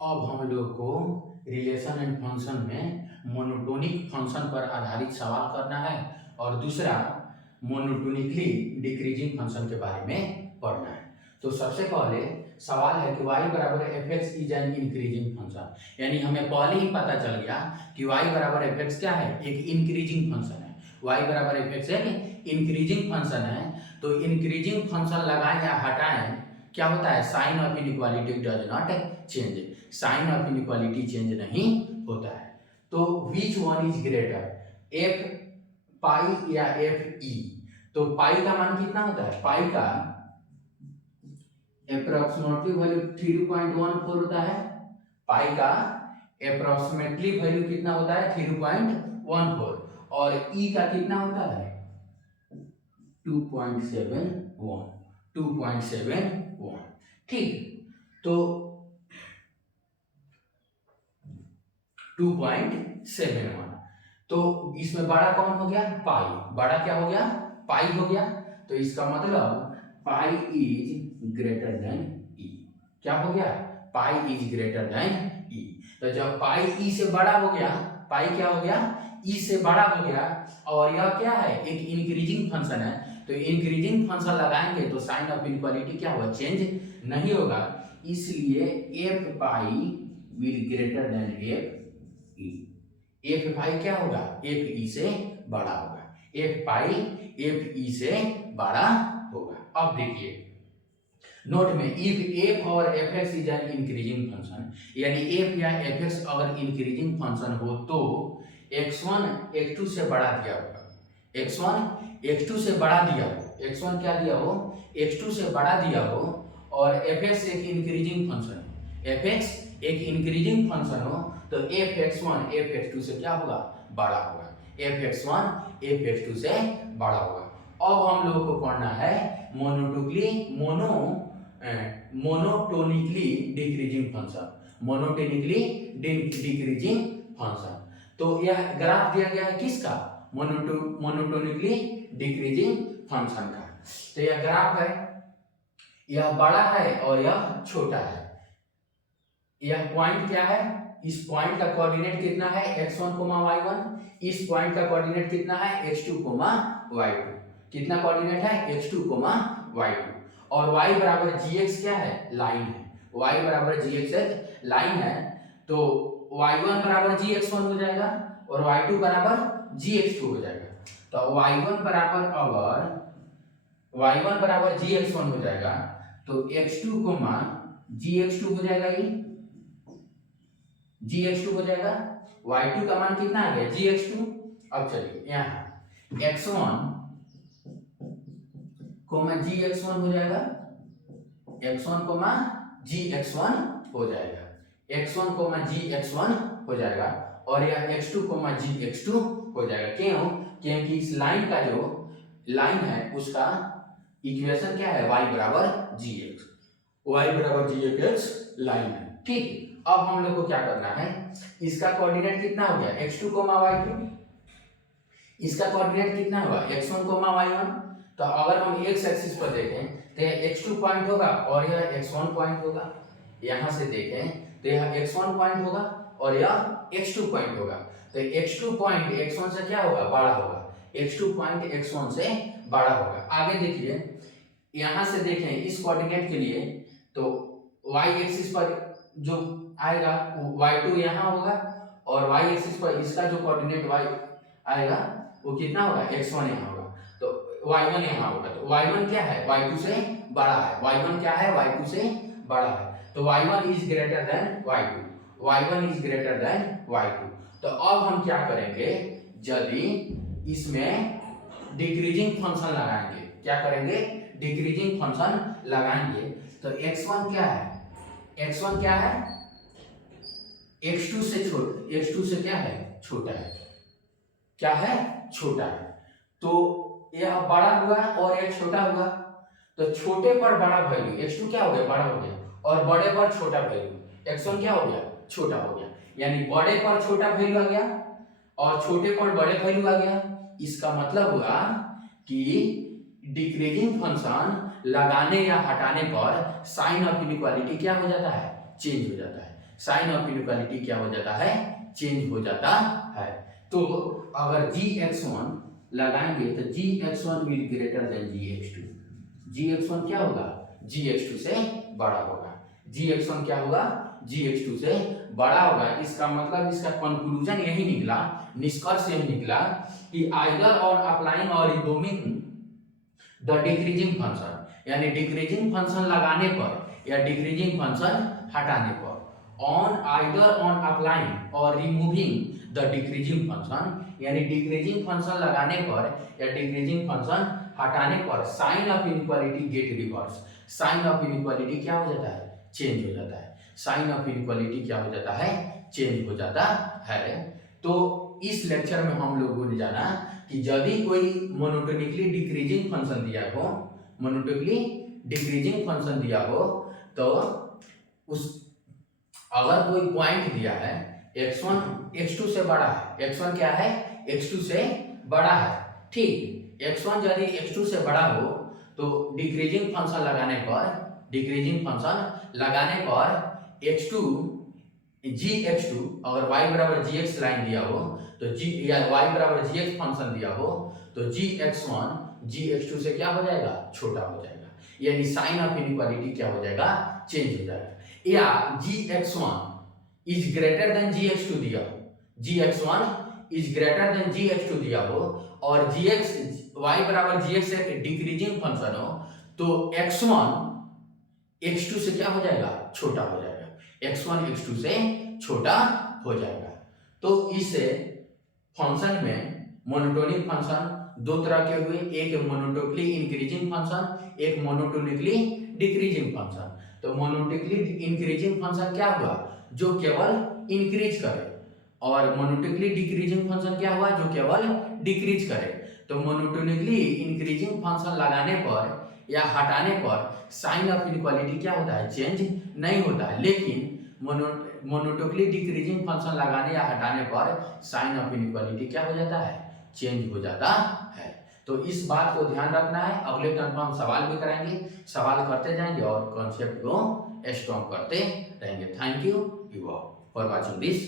अब हम लोग को रिलेशन एंड फंक्शन में मोनोटोनिक फंक्शन पर आधारित सवाल करना है और दूसरा मोनोटोनिकली डिक्रीजिंग फंक्शन के बारे में पढ़ना है। तो सबसे पहले सवाल है कि y बराबर F x is an increasing function, यानी हमें पहले ही पता चल गया कि y बराबर एफ एक्स क्या है, एक इंक्रीजिंग फंक्शन है। y बराबर एफ एक्स एक इंक्रीजिंग फंक्शन है। तो इंक्रीजिंग फंक्शन लगाएं या हटाएं क्या होता है, sign of inequality does not change, sign of inequality change नहीं होता है। तो which one is greater, F pi या एफ ई। तो पाई का मान कितना होता है, पाई का अप्रोक्सीमेटली वैल्यू 3.14 होता है। पाई का अप्रोक्सीमेटली वैल्यू कितना होता है, 3.14, और ई का कितना होता है 2.71, 2.71। ठीक, तो 2.71, तो इसमें बड़ा कौन हो गया, पाई, बड़ा क्या हो गया, पाई हो गया। तो इसका मतलब पाई इज ग्रेटर देन ई, क्या हो गया, पाई इज ग्रेटर देन ई। तो जब पाई ई से बड़ा हो गया, पाई क्या हो गया, ई से बड़ा हो गया, और यह क्या है, एक इंक्रीजिंग फंक्शन है। तो इंक्रीजिंग फंक्शन लगाएंगे तो साइन ऑफ इनइक्वालिटी क्या होगा, चेंज नहीं होगा, इसलिए F pi will greater than F E. F pi क्या होगा, एफ ई से बड़ा होगा, एफ पाई एफ ई से बड़ा होगा। अब देखिए नोट में, इफ एफ और F x is an increasing function, यानी एफ या एफ एक्स अगर इंक्रीजिंग फंक्शन हो तो x1 x2 से बढ़ा दिया होगा, x1 x2 से बढ़ा दिया हो, x1 क्या दिया हो, x2 से बढ़ा दिया हो, और fx एक इंक्रीजिंग फंक्शन है, fx एक इंक्रीजिंग फंक्शन हो तो fx1 fx2 से क्या होगा, बड़ा होगा, fx1 fx2 से बड़ा होगा। अब हम लोग को पढ़ना है monotonically decreasing function, monotonically decreasing function. तो यह ग्राफ दिया गया है किसका, मोनोटोनिकली डिक्रीजिंग फंक्शन का। तो यह ग्राफ है, यह बड़ा है और यह छोटा है। यह पॉइंट क्या है, इस पॉइंट का कोऑर्डिनेट कितना है x1, y1, इस पॉइंट का कोऑर्डिनेट कितना है x2, y2, कितना कोऑर्डिनेट है x2, y2, और y बराबर gx क्या है, लाइन है, y बराबर gx लाइन है। तो y1 बराबर gx1 हो जाएगा और y2 बराबर gx2 हो जाएगा। तो y1 बराबर अगर y1 बराबर gx1 हो जाएगा तो x2 gx2 हो जाएगा, ये gx2 हो जाएगा, y2 का मान कितना आ गया gx2। अब चलिए यहाँ x1 gx1 हो जाएगा, x1 gx1 हो जाएगा, x1 gx1 हो जाएगा, और यह x2 gx2 हो जाएगा। क्यों, क्योंकि इस लाइन का जो लाइन है उसका इक्वेशन क्या है, y बराबर gx, y बराबर gx लाइन है। ठीक, अब हम लोग को क्या करना है, इसका कोऑर्डिनेट कितना हो गया x2, y2, इसका कोऑर्डिनेट कितना होगा x1, y1। तो अगर हम x एक्सिस पर देखें तो यह x2 पॉइंट होगा और यह x1 पॉइंट होगा, यहां से देखें तो यह x1 पॉइंट होगा और यह x2 पॉइंट होगा। तो x2 पॉइंट x1 से क्या होगा, बड़ा होगा, x2 पॉइंट x1 से बड़ा होगा। आगे देखिए, यहां से देखें इस कोऑर्डिनेट के लिए तो y एक्सिस पर जो आएगा y2 यहाँ होगा, और y एक्सिस पर इसका जो कोऑर्डिनेट y आएगा वो कितना होगा, x1 यहाँ होगा, तो y1 यहाँ होगा। तो y1 क्या है, y2 से बड़ा है, y1 क्या है, y2 से बड़ा है। तो y1 is greater than y2, y1 is greater than y2। तो अब हम क्या करेंगे, यदि इसमें डिक्रीजिंग फंक्शन लगाएंगे, क्या करेंगे, डिक्रीजिंग फंक्शन लगाएंगे, तो x1 क्या है, x1 क्या है, x2 से छोटा, x2 से क्या है, छोटा है, क्या है, छोटा है। तो यह बड़ा हुआ और यह छोटा हुआ, तो छोटे पर बड़ा वैल्यू x2 क्या हो गया, बड़ा हो गया, और बड़े पर छोटा वैल्यू x1 क्या हो गया, छोटा हो गया, यानी बड़े पर छोटा वैल्यू आ गया और छोटे पर बड़े वैल्यू आ गया। इसका मतलब हुआ कि डिक्रीजिंग फंक्शन लगाने या हटाने पर साइन ऑफ इनइक्वालिटी क्या हो जाता है, चेंज हो जाता है। साइन ऑफ इनइक्वालिटी क्या हो जाता है, चेंज हो जाता है। तो अगर gx1 लगाएंगे तो gx1 will greater then gx2, gx1 क्या होगा, gx2 से बड़ा होगा, gx1 क्या होगा, gx2 से बड़ा होगा। इसका मतलब इसका कंक्लूजन यही निकला, निष्कर्ष यही निकला कि आइदर ऑन अप्लाइंग और रिमूविंग द डिक्रीजिंग फंक्शन, यानी डिक्रीजिंग फंक्शन लगाने पर या डिक्रीजिंग फंक्शन हटाने पर, ऑन आइदर ऑन अप्लाइंग और रिमूविंग द डिक्रीजिंग फंक्शन, यानी डिक्रीजिंग फंक्शन लगाने पर या डिक्रीजिंग फंक्शन हटाने पर sign of inequality get reverse, sign of inequality क्या हो जाता है, चेंज हो जाता है, साइन ऑफ इनइक्वालिटी क्या हो जाता है, चेंज हो जाता है। तो इस लेक्चर में हम लोगों ने जाना कि यदि कोई मोनोटोनिकली डिक्रीजिंग फंक्शन दिया हो, मोनोटोनिकली डिक्रीजिंग फंक्शन दिया हो, तो उस अगर कोई पॉइंट दिया है x1 x2 से बड़ा है, x1 क्या है, x2 से बड़ा है, ठीक, x1 यदि x2 से बड़ा हो तो डिक्रीजिंग फंक्शन लगाने पर, डिक्रीजिंग फंक्शन लगाने पर x2 gx2 अगर y बराबर gx लाइन दिया हो तो g या y बराबर gx फंक्शन दिया हो तो gx1 gx2 से क्या हो जाएगा, छोटा हो जाएगा, यानी साइन ऑफ इनइक्वालिटी क्या हो जाएगा, चेंज हो जाएगा। या gx1 is greater than gx2 दिया हो, gx1 is greater than gx2 दिया हो और gx y बराबर gx एक डिक्रीजिंग फंक्शन हो तो x1 x2 से क्या हो जाएगा, छोटा हो जाएगा, x1 x2 से छोटा हो जाएगा। तो इस फंक्शन में मोनोटोनिक फंक्शन दो तरह के हुए, एक मोनोटोनिकली इंक्रीजिंग फंक्शन, एक मोनोटोनिकली डिक्रीजिंग फंक्शन। तो मोनोटोनिकली इंक्रीजिंग फंक्शन क्या हुआ, जो केवल इंक्रीज करे, और मोनोटोनिकली डिक्रीजिंग फंक्शन क्या हुआ, जो केवल डिक्रीज करे। तो मोनोटोनिकली इंक्रीजिंग फंक्शन लगाने पर या हटाने पर साइन ऑफ इनइक्वालिटी क्या होता है, चेंज नहीं होता है, लेकिन मोनोटोनिकली डिक्रीजिंग फंक्शन लगाने या हटाने पर साइन ऑफ इनइक्वालिटी क्या हो जाता है, चेंज हो जाता है। तो इस बात को ध्यान रखना है। अगले टर्म में हम सवाल भी कराएंगे, सवाल करते जाएंगे और कॉन्सेप्ट को स्ट्रॉन्ग करते रहेंगे। Thank you for watching this